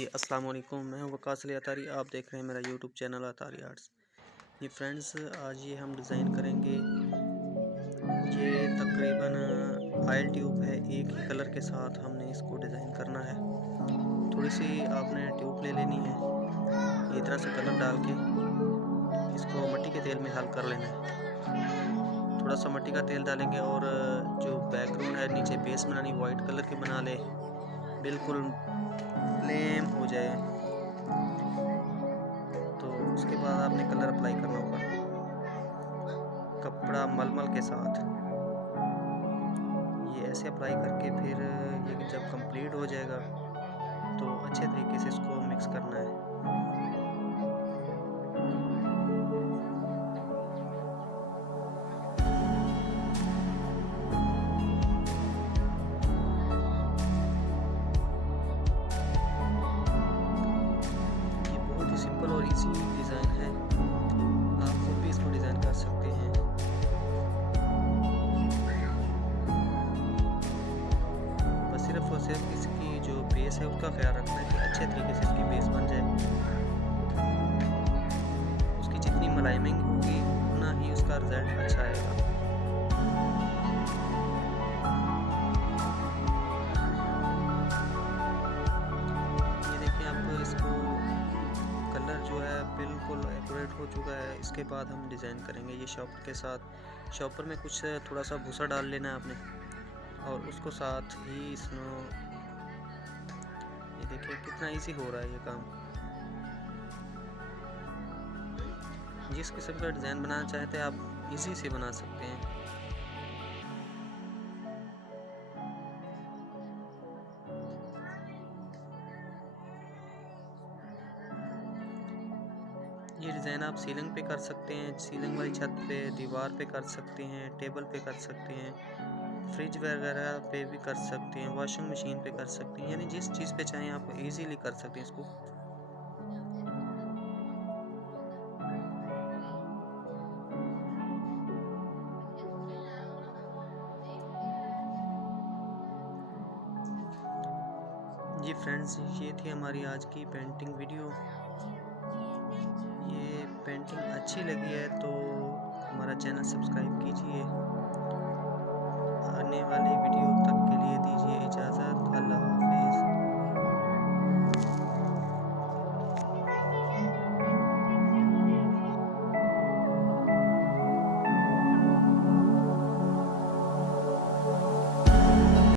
जी अस्सलाम वालेकुम, मैं हूं वकास अली अतारी। आप देख रहे हैं मेरा यूट्यूब चैनल अतारी आर्ट्स। ये फ्रेंड्स, आज ये हम डिज़ाइन करेंगे। ये तकरीबन ऑयल ट्यूब है, एक ही कलर के साथ हमने इसको डिज़ाइन करना है। थोड़ी सी आपने ट्यूब ले लेनी है, इस तरह से कलर डाल के इसको मिट्टी के तेल में हल कर लेना है। थोड़ा सा मिट्टी का तेल डालेंगे और जो बैकग्राउंड है, नीचे बेस बनानी वाइट कलर की बना ले, बिल्कुल प्लेन हो जाए। तो उसके बाद आपने कलर अप्लाई करना होगा कपड़ा मलमल के साथ। ये ऐसे अप्लाई करके फिर ये जब कंप्लीट हो जाएगा तो अच्छे तरीके से इसको मिक्स करना है। ये बहुत ही सिंपल और इजी डिज़ाइन है, आप खुद भी इसको डिज़ाइन कर सकते हैं। बस सिर्फ और सिर्फ इसकी जो बेस है उसका ख्याल रखना है कि अच्छे तरीके से इसकी बेस बन जाए। उसकी जितनी मुलायमिंग होगी उतना ही उसका रिजल्ट अच्छा आएगा। ये देखिए, अब इसको कलर जो है बिल्कुल एक्यूरेट हो चुका है। इसके बाद हम डिज़ाइन करेंगे ये शॉपर के साथ। शॉपर में कुछ थोड़ा सा भूसा डाल लेना है आपने और उसको साथ ही इसमें, ये देखिए कितना इजी हो रहा है ये काम। जिस किस्म का डिज़ाइन बनाना चाहते हैं आप इजी से बना सकते हैं। ये डिज़ाइन आप सीलिंग पे कर सकते हैं, सीलिंग वाली छत पे, दीवार पे कर सकते हैं, टेबल पे कर सकते हैं, फ्रिज वगैरह पे भी कर सकते हैं, वॉशिंग मशीन पे कर सकते हैं, यानी जिस चीज़ पे चाहें आप इजीली कर सकते हैं इसको। जी फ्रेंड्स, ये थी हमारी आज की पेंटिंग वीडियो। ये पेंटिंग अच्छी लगी है तो हमारा चैनल सब्सक्राइब कीजिए। आने वाली वीडियो तक के लिए दीजिए